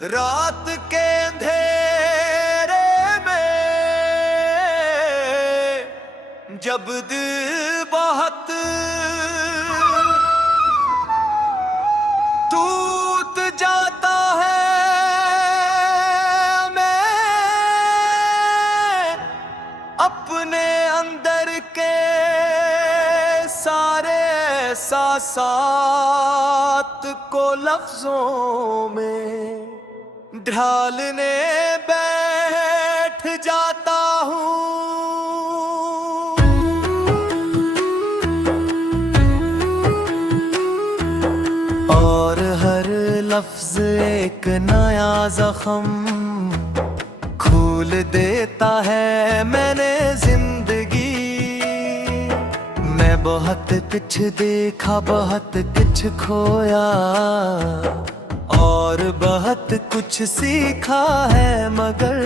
रात के अंधेरे में जब दिल बहुत टूट जाता है, मैं अपने अंदर के सारे एहसासात को लफ्जों में ढालने बैठ जाता हूँ। और हर लफ्ज एक नया जख्म खोल देता है मैंने जिंदगी। मैं बहुत कुछ देखा, बहुत कुछ खोया और बहुत कुछ सीखा है, मगर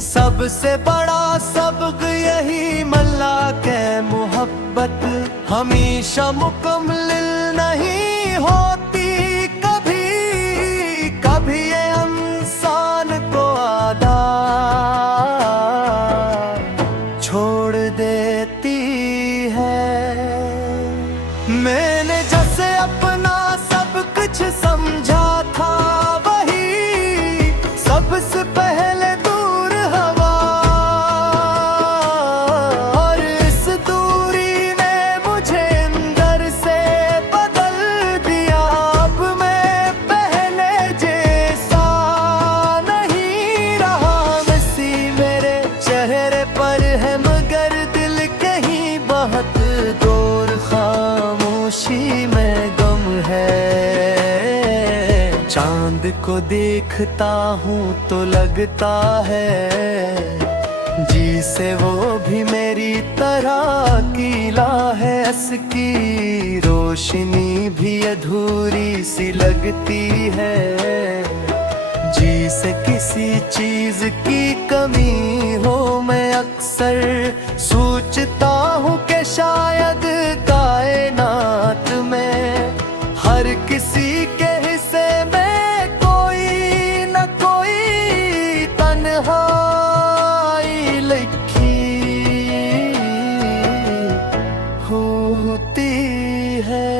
सबसे बड़ा सबक यही मल्ला के मोहब्बत हमेशा मुकम्मल नहीं होती। कभी कभी ये इंसान को आदा छोड़ देती है। मैंने जैसे अपना सब कुछ समझा था, वही सबसे पहले दूर हवा। और इस दूरी ने मुझे अंदर से बदल दिया। अब मैं पहले जैसा नहीं रहा। मसी मेरे चेहरे पर है मगर दिल कहीं बहुत दूर। खामोशी में गम है। चांद को देखता हूँ तो लगता है जिसे वो भी मेरी तरह अकेला है। इसकी रोशनी भी अधूरी सी लगती है, जिसे किसी चीज की कमी हो। मैं अक्सर सोचता हूँ कि शायद कायनात में हर किसी के हिस्से में कोई न कोई तन्हाई लिखी होती है।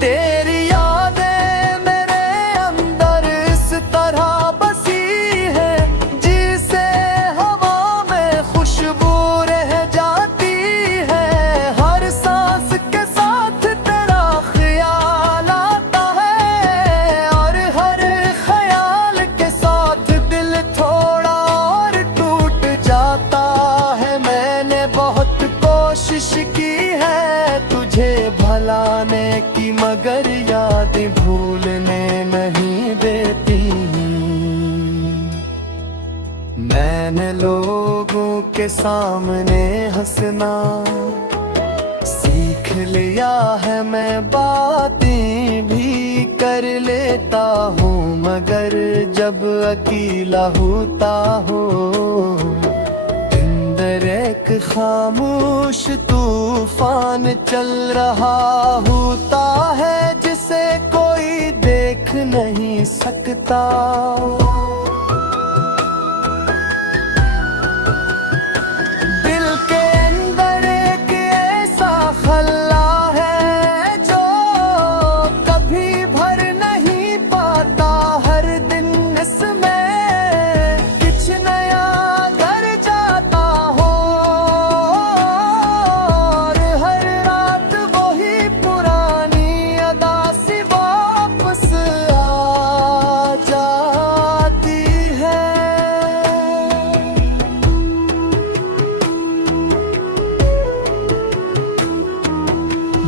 तेरी यादें मेरे अंदर इस तरह बसी है, जिसे हवा में खुशबू रह जाती है। हर सांस के साथ तेरा ख्याल आता है और हर ख्याल के साथ दिल थोड़ा और टूट जाता है। मैंने बहुत कोशिश की है तुझे भुलाने की, मगर यादें भूलने नहीं देती। मैंने लोगों के सामने हंसना सीख लिया है। मैं बातें भी कर लेता हूँ, मगर जब अकेला होता हूँ अंदर एक खामोश तूफान चल रहा होता है, जिसे कोई देख नहीं सकता। दिल के अंदर एक ऐसा खल्ला है जो कभी भर नहीं पाता। हर दिन इसमें कुछ नया घर जाता हो और हर रात वही पुरानी अदा सी वापस आ जाती है।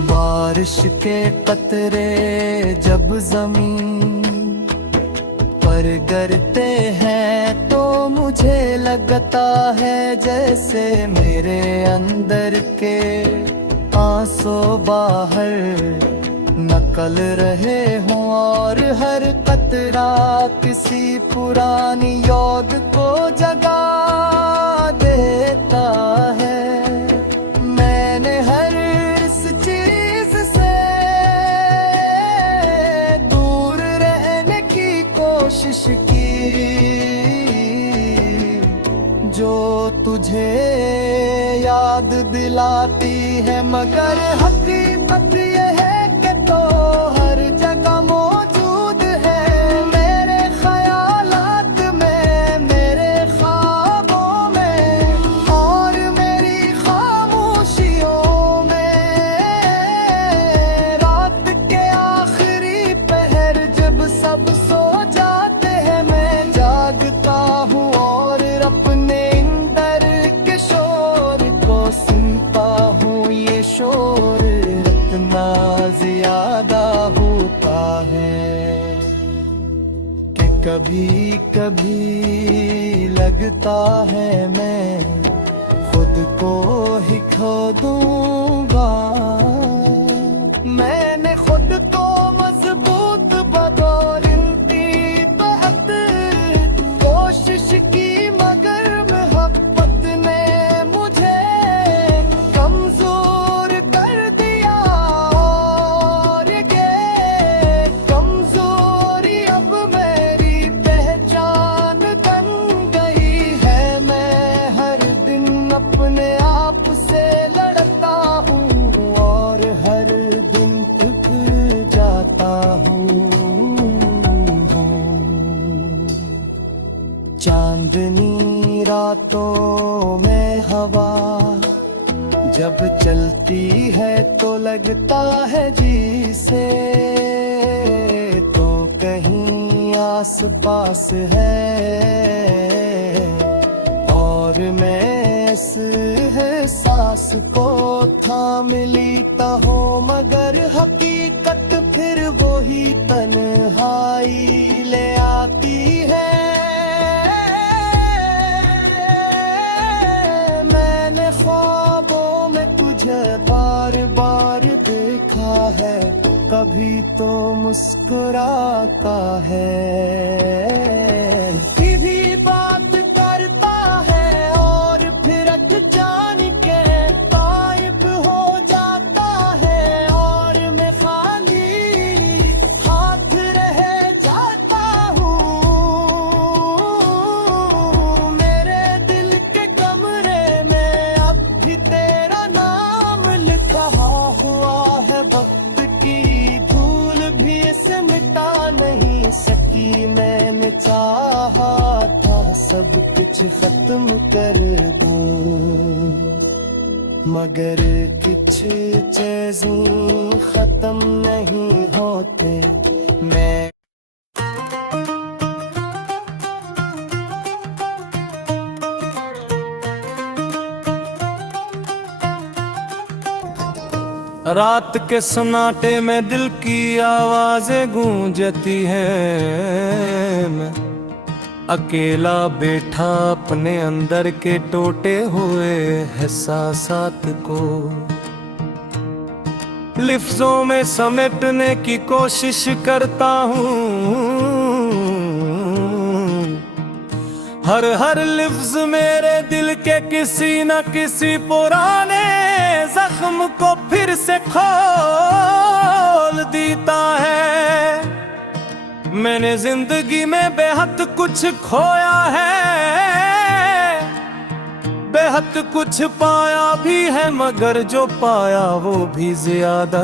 बारिश के कतरे जब जमीन पर गिरते हैं तो मुझे लगता है जैसे मेरे अंदर के आंसू बाहर निकल रहे हों और हर कतरा किसी पुरानी याद को जगा देता है। मैंने हर इस चीज से दूर कोशिश की जो तुझे याद दिलाती है, मगर हकीकत ये है कि तो हर जगह मौजूद है, मेरे ख्यालात में, मेरे ख्वाबों में और मेरी खामोशियों में। रात के आखिरी पहर जब सब सो जाते हैं, मैं जागता हूँ और अपने अंदर के शोर को सुनता हूँ। ये शोर इतना ज्यादा होता है कि कभी कभी लगता है मैं खुद को ही खो दूंगा। मैंने खुद को मजबूत बदौर इंतबात कोशिश की, मगर मोहब्बत ने मुझे कमजोर कर दिया और ये कमजोरी अब मेरी पहचान बन गई है। मैं हर दिन अपने आप से लड़ता हूँ और हर दिन थक जाता हूँ। चांदनी रातों में हवा जब चलती है तो लगता है जिसे तो कहीं आस पास है, और मैं इस एहसास को थाम लेता हूँ, मगर हकीकत फिर वही तन्हाई ले आती है। मैंने ख्वाबों में तुझे बार बार देखा है, कभी तो मुस्कुराता है, भी बात करता है और फिर जान के गायब हो जाता है, और मैं खाली हाथ रह जाता हूँ। मेरे दिल के कमरे में अब भी तेरा नाम लिखा हुआ है, वक्त की धूल भी इसे मिटा नहीं सकी। मैंने चाहा था सब कुछ खत्म कर दूं, मगर कुछ चीज़ें खत्म नहीं होते। मैं रात के सन्नाटे में दिल की आवाजें गूंजती हैं, मैं अकेला बैठा अपने अंदर के टूटे हुए एहसासात को लिफ्ज़ों में समेटने की कोशिश करता हूँ। हर लिफ्ज़ मेरे दिल के किसी न किसी पुराने जख्म को फिर से खोल देता है। मैंने जिंदगी में बेहद कुछ खोया है, बेहद कुछ पाया भी है, मगर जो पाया वो भी ज्यादा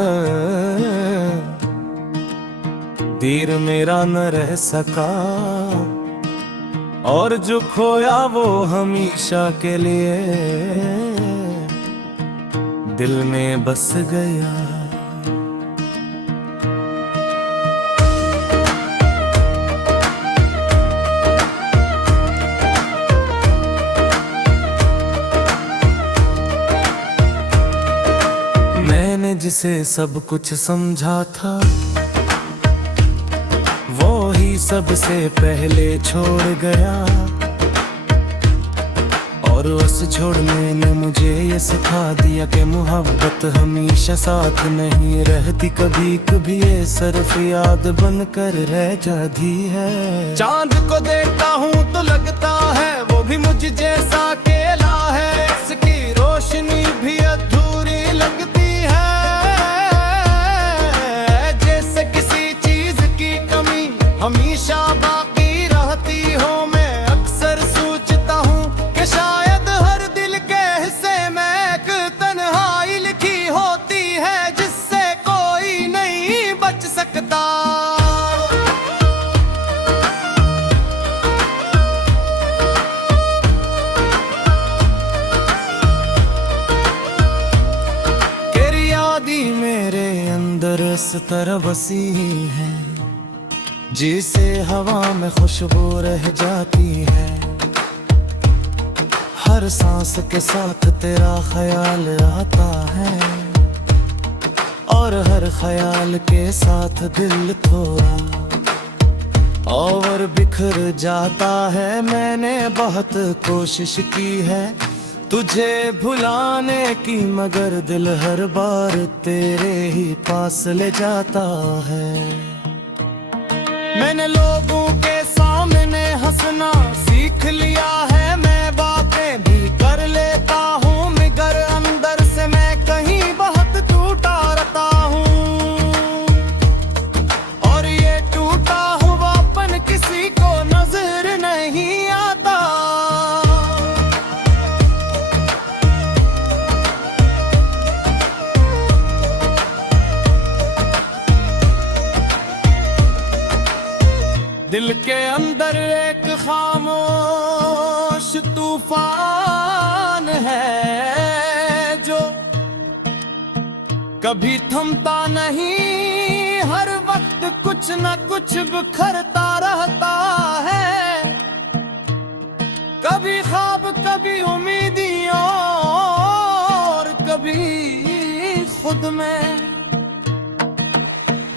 देर मेरा न रह सका, और जो खोया वो हमेशा के लिए दिल में बस गया। मैंने जिसे सब कुछ समझा था वो ही सबसे पहले छोड़ गया, और उस छोड़ने ने मुझे ये सिखा दिया कि मोहब्बत हमेशा साथ नहीं रहती, कभी कभी ये सिर्फ याद बनकर रह जाती है। चांद को देखता हूँ तो लगता है वो भी मुझ जैसा अकेला है, इसकी रोशनी भी अधूरी लगती है, जैसे किसी चीज की कमी हमेशा बाकी तरह बसी है, जिसे हवा में खुशबू रह जाती है। हर सांस के साथ तेरा ख्याल आता है, और हर ख्याल के साथ दिल थोड़ा और बिखर जाता है। मैंने बहुत कोशिश की है तुझे भुलाने की, मगर दिल हर बार तेरे ही पास ले जाता है। मैंने लोगों के सामने हंसना सीख लिया है, मैं बातें भी कर लेता हूँ, मगर अंदर से मैं कहीं बहुत टूटा रहता हूँ। और ये टूटा हुआपन किसी को नजर नहीं आता। दिल के अंदर एक खामोश तूफान है, जो कभी थमता नहीं, हर वक्त कुछ न कुछ बिखरता रहता है। कभी ख्वाब, कभी उम्मीदियों, और कभी खुद में।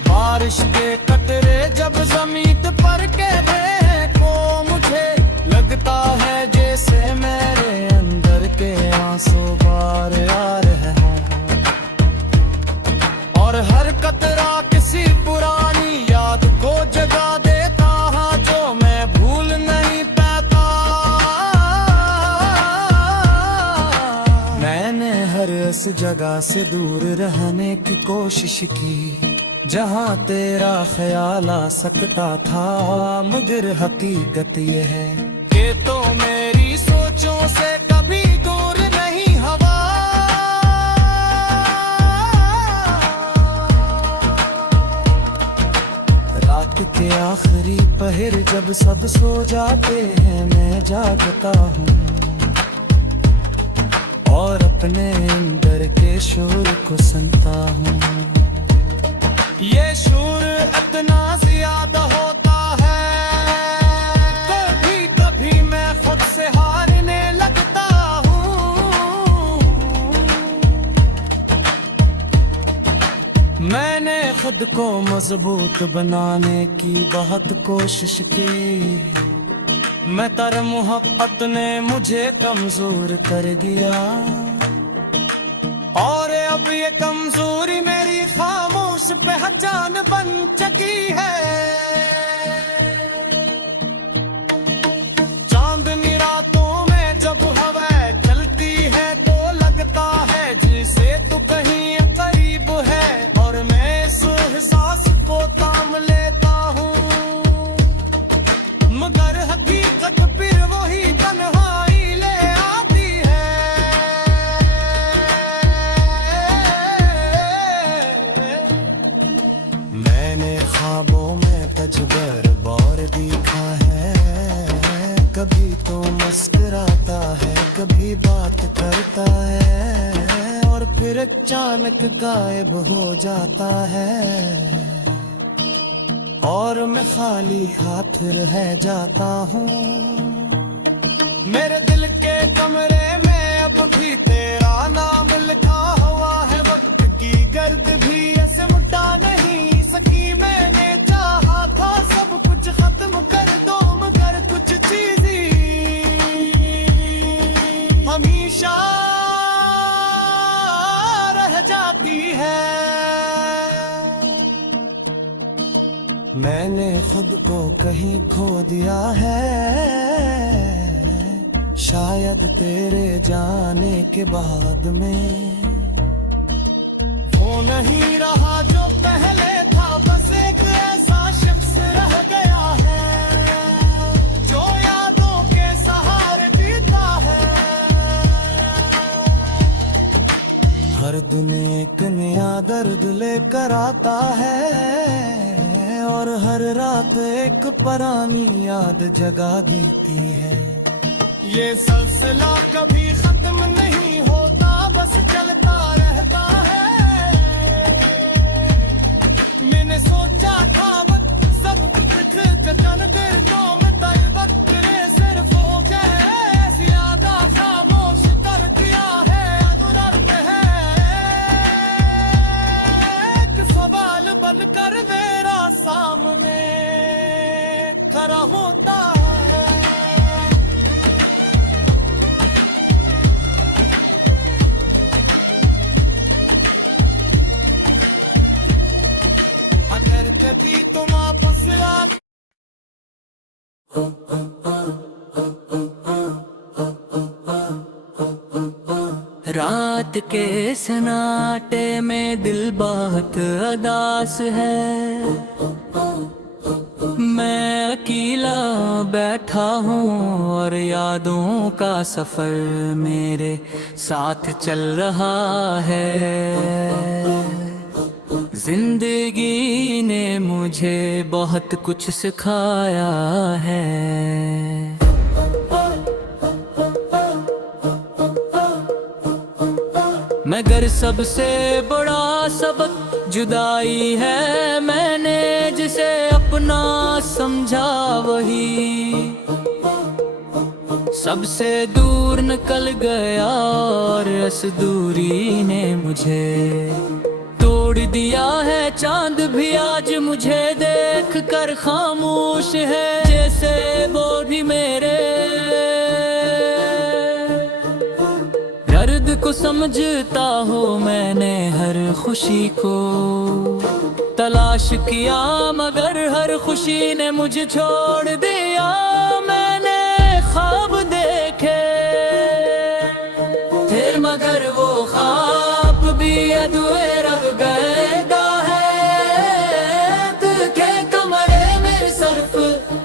बारिश के कतरे जब जमीन पर के देखो, मुझे लगता है जैसे मेरे अंदर के आंसू बार आ रहे हैं। और हर कतरा किसी पुरानी याद को जगा देता है, जो मैं भूल नहीं पाता। मैंने हर उस जगह से दूर रहने की कोशिश की, जहाँ तेरा ख्याल आ सकता था, मगर हकीकत ये है कि तो मेरी सोचों से कभी दूर नहीं हवा। रात के आखिरी पहर जब सब सो जाते हैं, मैं जागता हूँ और अपने अंदर के शोर को सुनता हूँ। ये शोर इतना ज्यादा होता है, कभी कभी मैं खुद से हारने लगता हूँ। मैंने खुद को मजबूत बनाने की बहुत कोशिश की, मैं तर मोहब्बत ने मुझे कमजोर कर दिया। और अब ये कमजोरी मेरी खामोश पहचान बन चुकी है। चांदनी रातों में जब हवा चलती है, तो लगता है जिसे तू कहीं करीब है, और मैं इस एहसास को थाम लेता हूँ, मगर हकीकत फिर वही तन्हाई ले आती है। मैंने ख्वाबों में तजबर बौर देखा है, कभी तो मुस्कुराता है, कभी बात करता है, और फिर अचानक गायब हो जाता है, और मैं खाली हाथ रह जाता हूँ। मेरे दिल के कमरे में अब भी तेरा नाम लिखा हुआ है, वक्त की गर्द भी ऐसे मिटा नहीं सकी। मैंने चाहा था सब कुछ खत्म कर दो, मगर कुछ चीज़ें हमेशा रह जाती है। मैंने खुद को कहीं खो दिया है, शायद तेरे जाने के बाद में वो नहीं रहा जो पहले था, बस एक ऐसा शख्स रह गया है जो यादों के सहारे जीता है। हर दिन एक नया दर्द लेकर आता है, और हर रात एक पुरानी याद जगा देती है। ये सिलसिला कभी खत्म नहीं होता, बस चलता रहता है। मैंने सोचा था वक्त सब कुछ जचन देर को मिटाई वक्त रे सिर्फ हो गए ऐसी यादा खामोश कर दिया है अनुराग में है एक सवाल बनकर मेरा सामने खड़ा होता है। अगर कभी तुम आपस रात रात के सन्नाटे में दिल बहुत उदास है, मैं अकेला बैठा हूँ और यादों का सफर मेरे साथ चल रहा है। जिंदगी ने मुझे बहुत कुछ सिखाया है। मगर सबसे बड़ा सबक जुदाई है, मैंने जिसे अपना समझा वही सबसे दूर निकल गया और इस दूरी ने मुझे तोड़ दिया है। चांद भी आज मुझे देख कर खामोश है, जैसे वो भी मेरे दर्द को समझता हो। मैंने हर खुशी को तलाश किया मगर हर खुशी ने मुझे छोड़ दिया। मैंने ख्वाब देखे फिर मगर वो ख्वाब भी अधूरे रह गएगा है। दिल के कमरे में सिर्फ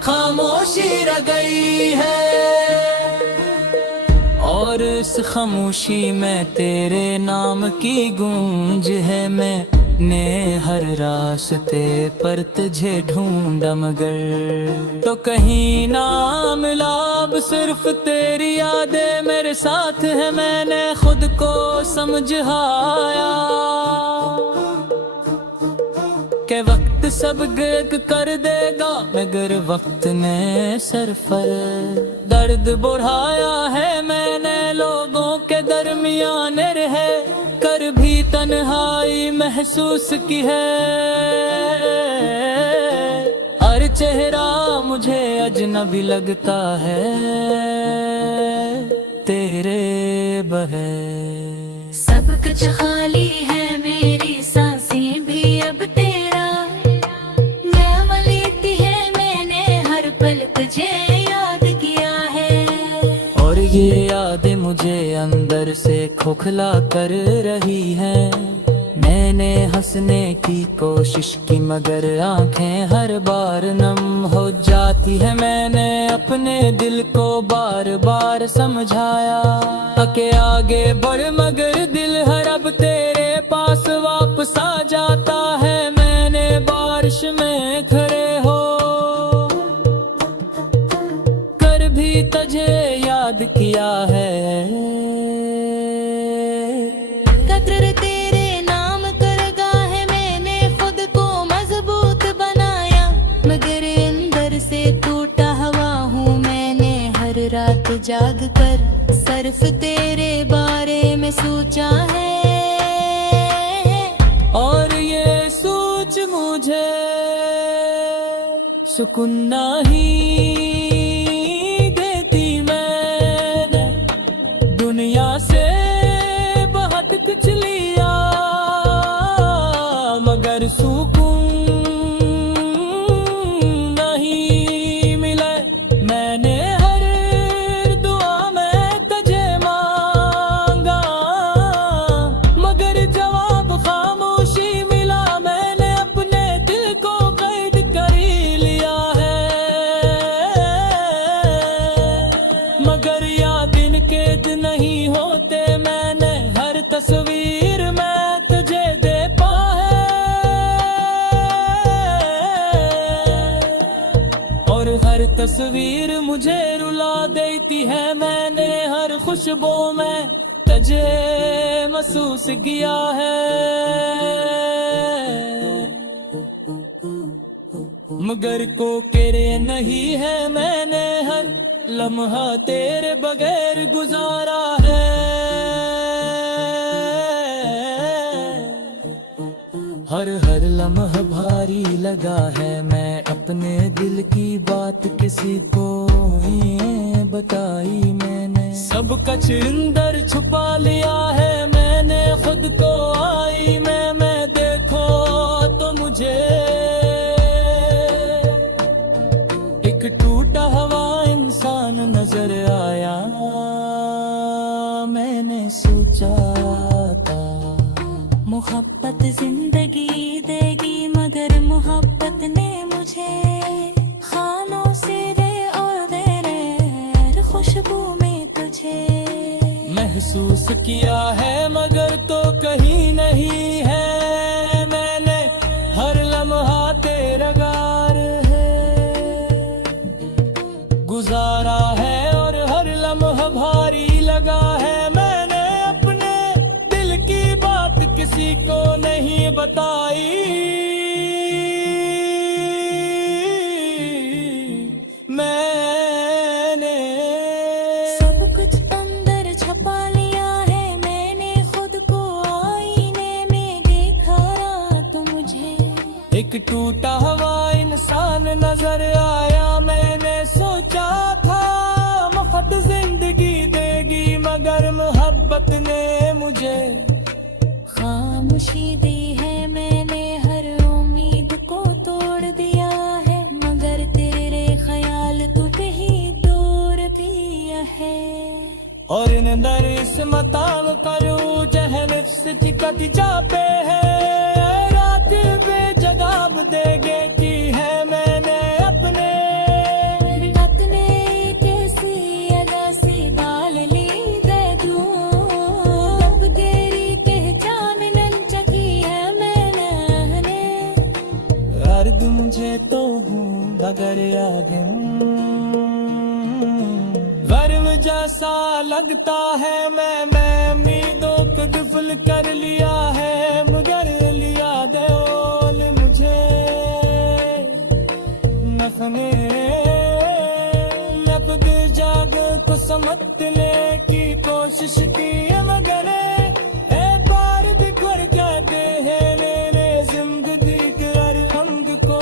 खामोशी रह गई है और इस खामोशी में तेरे नाम की गूंज है। मैंने हर रास्ते पर तुझे ढूंढा मगर तो कहीं ना मिला, अब सिर्फ तेरी यादें मेरे साथ है। मैंने खुद को समझाया कि वक्त सब गर्क कर देगा मगर वक्त ने सरफर दर्द बढ़ाया है। मैंने लोगों के दरमियान रह कर भी तन्हाई महसूस की है। हर चेहरा मुझे अजनबी लगता है तेरे बगैर। सब कुछ खाली है मेरी सांसें भी अब तेरा नाम लेती है। मैंने हर पल तुझे याद किया है और ये यादें मुझे अंदर से खोखला कर रही हैं। मैंने हंसने की कोशिश की मगर आंखें हर बार नम हो जाती है। मैंने अपने दिल को बार बार समझाया कि आगे बढ़ मगर दिल हर अब तेरे पास वापस आ जाता है। मैंने बारिश में खड़े हो कर भी तुझे याद किया है। कदर तेरे नाम करगा है, मैंने खुद को मजबूत बनाया मगर अंदर से टूटा हुआ हूँ। मैंने हर रात जाग कर सिर्फ तेरे बारे में सोचा है और ये सोच मुझे सुकून नहीं देती। मैंने दुनिया से बहुत कुछ लिया मगर सुकून नहीं मिला। मैंने हर दुआ में तुझे मांगा मगर जवाब खामोशी मिला। मैंने अपने दिल को कैद कर ही लिया है मगर याद इनके दिन नहीं होते। मैंने हर तस्वीर में तुझे दे पाए और हर तस्वीर मुझे रुला देती है। मैंने हर खुशबू में तुझे महसूस किया है। मगर को केरे नहीं है, मैंने हर लम्हा तेरे बगैर गुजारा है। हर हर लम्हा भारी लगा है, मैं अपने दिल की बात किसी को ये बताई मैंने। सब कुछ अंदर छुपा लिया है मैंने खुद को, आई मैं देखो तो मुझे एक टूटा हुआ इंसान नजर आया। मैंने सोचा था मोहब्बत जिंदगी देगी, मगर मोहब्बत ने मुझे खानों से रे और दे रे खुशबू में तुझे महसूस किया है, मगर तो कहीं नहीं है। मैंने हर लम्हा तेरा गार है गुजारा है, और हर लम्हा भारी लगा है। मैंने अपने दिल की बात किसी को नहीं बताई। मैंने सब कुछ अंदर छपा लिया है मैंने खुद को, आईने में देखा तो मुझे एक टूटा हुआ इंसान नजर आया। मैंने सोचा था मोहब्बत जिंदगी देगी, मगर मोहब्बत ने मुझे खामोशी दी है। मैंने हर उम्मीद को तोड़ दिया है, मगर तेरे ख्याल तुझे ही दूर दिया है। और इन अंदर इस मताम करूँ जहन से टिकट जापे है। रात बेजगाब देगे की है मैंने अपने कैसी अगासी बाल ली दे दूं, अब गेरी पहचान नंचकी है मैंने। अर्द मुझे तो हूँ मगर आगे गर्म जैसा लगता है। मैं उम्मीदों को दुफल कर लिया है, मगर लिया दौल मुझे नफने नब्द जाग को समझने की कोशिश की, मगर ए पार बिखर जाते हैं मेरे जिंदगी के हर अंग को।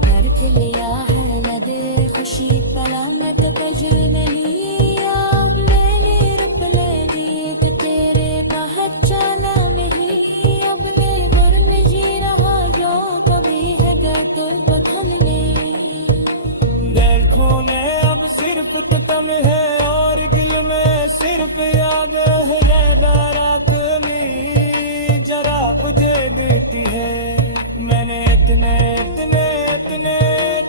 घर खिलिया है नदे खुशी पला मैं तो कजल नहीं आ, मैंने रब ले दी तो तेरे पहचाना नहीं। अपने घर में जी रहा जो कभी है घर तो पता नहीं। देखो ने अब सिर्फ तुम है, और दिल में सिर्फ याद है बारात में जरा मुझे बेटी है। मैंने इतने इतने इतने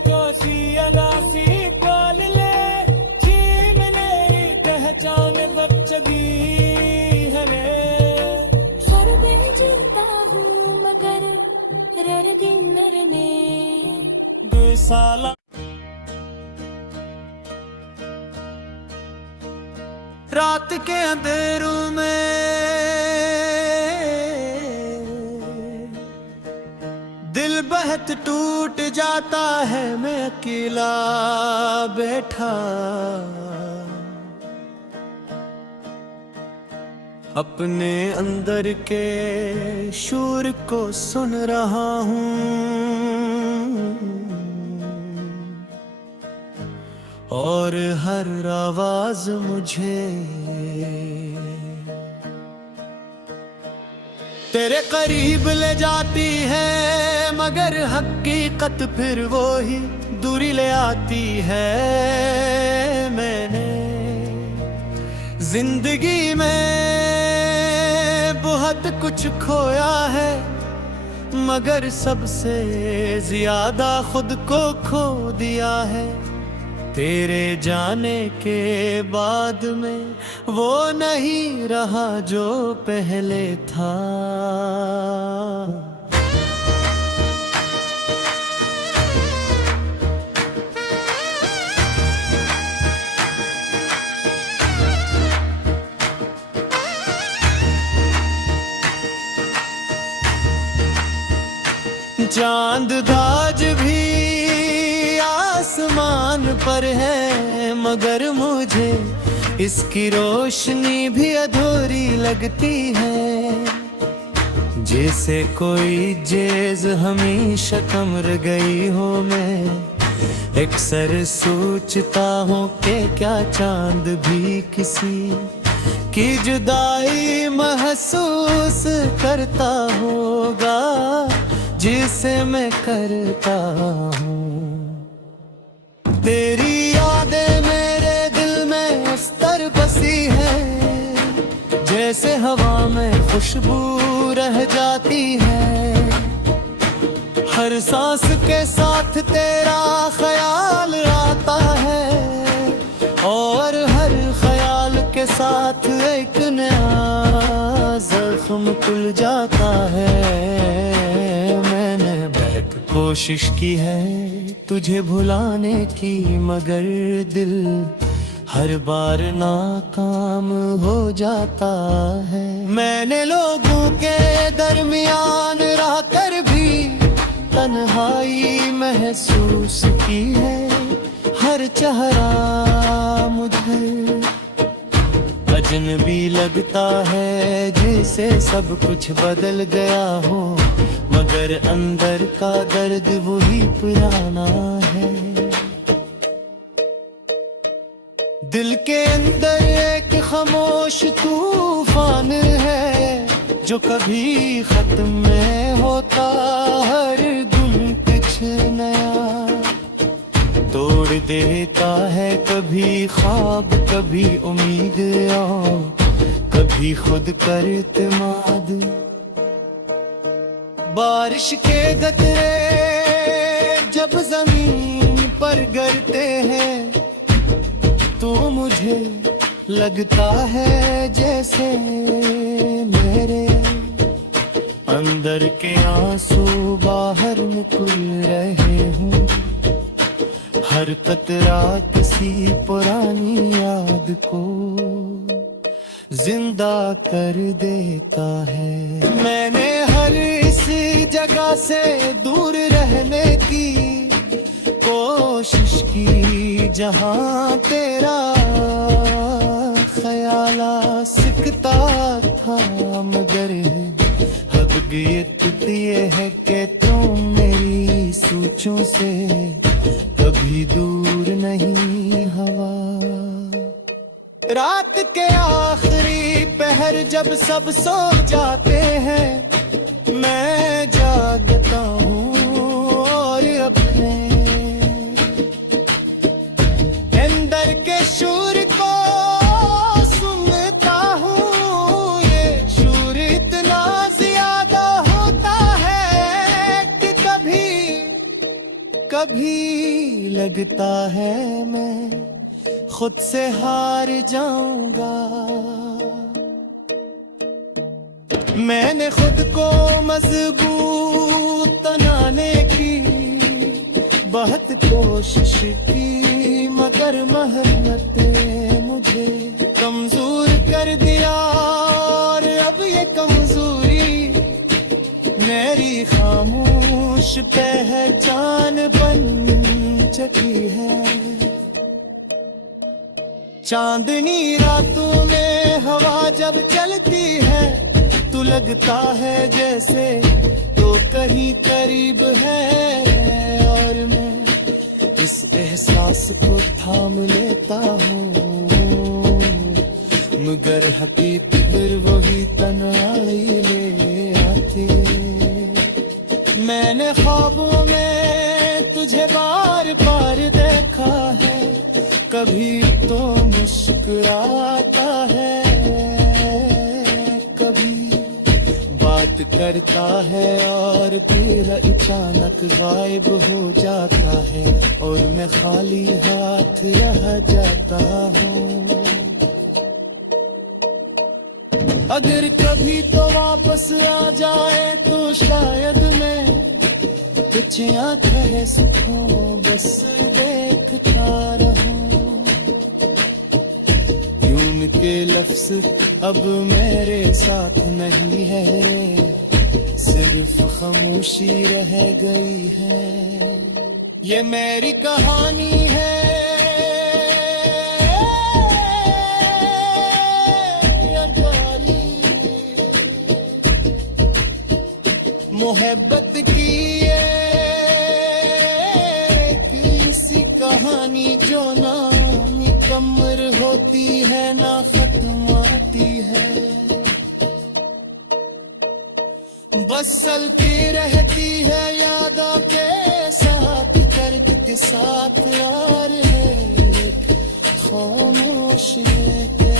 कोसी अगासी पाल ले, चीन मेरी पहचान बच्चगी है। सर में जीता हूँ मगर रर डिनर में 2 साल रात के अंधेरों में दिल बहुत टूट जाता है, मैं अकेला बैठा अपने अंदर के शूर को सुन रहा हूँ। और हर आवाज मुझे तेरे करीब ले जाती है, मगर हकीकत फिर वो ही दूरी ले आती है। मैंने जिंदगी में बहुत कुछ खोया है, मगर सबसे ज्यादा खुद को खो दिया है। तेरे जाने के बाद में वो नहीं रहा जो पहले था। चांद दाज भी चांद पर है, मगर मुझे इसकी रोशनी भी अधूरी लगती है। जैसे कोई जेज हमेशा कम रह गई हो, मैं अक्सर सोचता हूँ कि क्या चांद भी किसी की जुदाई महसूस करता होगा जिसे मैं करता हूँ। तेरी यादें मेरे दिल में अस्तर बसी है, जैसे हवा में खुशबू रह जाती है। हर सांस के साथ तेरा ख्याल आता है, और हर ख्याल के साथ एक नया जख्म खुल जाता है। मैंने बैठ कोशिश की है तुझे भुलाने की, मगर दिल हर बार नाकाम हो जाता है। मैंने लोगों के दरमियान रह कर भी तन्हाई महसूस की है। हर चेहरा मुझे अजनबी लगता है, जैसे सब कुछ बदल गया हो, मगर अंदर का दर्द वही पुराना है। दिल के अंदर एक खामोश तूफान है, जो कभी खत्म नहीं होता। हर दिन कुछ नया तोड़ देता है, कभी ख्वाब कभी उम्मीद और कभी खुद कर इत्मीनाद। बारिश के कतरे जब जमीन पर गिरते हैं, तो मुझे लगता है जैसे मेरे अंदर के आंसू बाहर निकल रहे हूँ। हर कतरा किसी पुरानी याद को जिंदा कर देता है। मैंने हर इस जगह से दूर रहने की कोशिश की, जहाँ तेरा ख्याल आ सकता था, मगर हकीकत ये है कि तुम मेरी सोचों से कभी दूर नहीं हवा। रात के आखिरी पहर जब सब सो जाते हैं, मैं जागता हूँ और अपने अंदर के शूर को सुनता हूँ। ये शूर इतना ज्यादा होता है कि कभी लगता है मैं खुद से हार जाऊंगा। मैंने खुद को मजबूत बनाने की बहुत कोशिश की, मगर मेहनत ने मुझे कमजोर कर दिया। और अब ये कमजोरी मेरी खामोश पहचान बन चुकी है। चांदनी रातों में हवा जब चलती है, तो लगता है जैसे तो कहीं करीब है, और मैं इस एहसास को थाम लेता हूँ, मगर हकीकत फिर वही तन्हाई ले आती। मैंने ख्वाबों में तुझे बार बार देखा है, कभी तो मुस्कुराता है, कभी बात करता है और फिर अचानक गायब हो जाता है, और मैं खाली हाथ रह जाता हूँ। अगर कभी तो वापस आ जाए तो शायद मैं कुछ आंखें सुखूं, बस देखता रहूं। यूं के लफ्ज अब मेरे साथ नहीं है, सिर्फ खामोशी रह गई है। ये मेरी कहानी है मोहब्बत की एक ऐसी कहानी जो ना मुकम्मल होती है ना खत्म आती है, बस चलती रहती है यादों के साथ, दर्द के साथ यार है एक खामोश के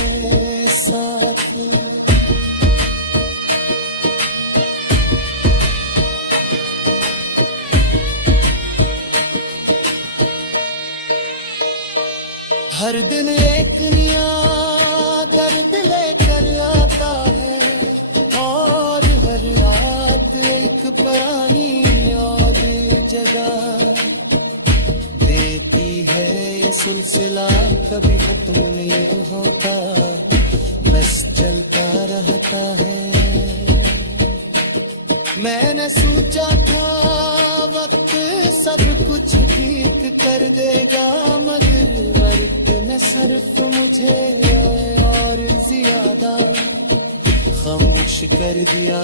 साथ। हर दिन एक नया दर्द लेकर आता है और हर रात एक पुरानी याद जगा देती है। ये सिलसिला कभी खत्म नहीं होता, बस चलता रहता है। मैंने सोचा था वक्त सब कुछ ठीक कर देगा, मगर वक्त ने सिर्फ मुझे और ज्यादा खामोश कर दिया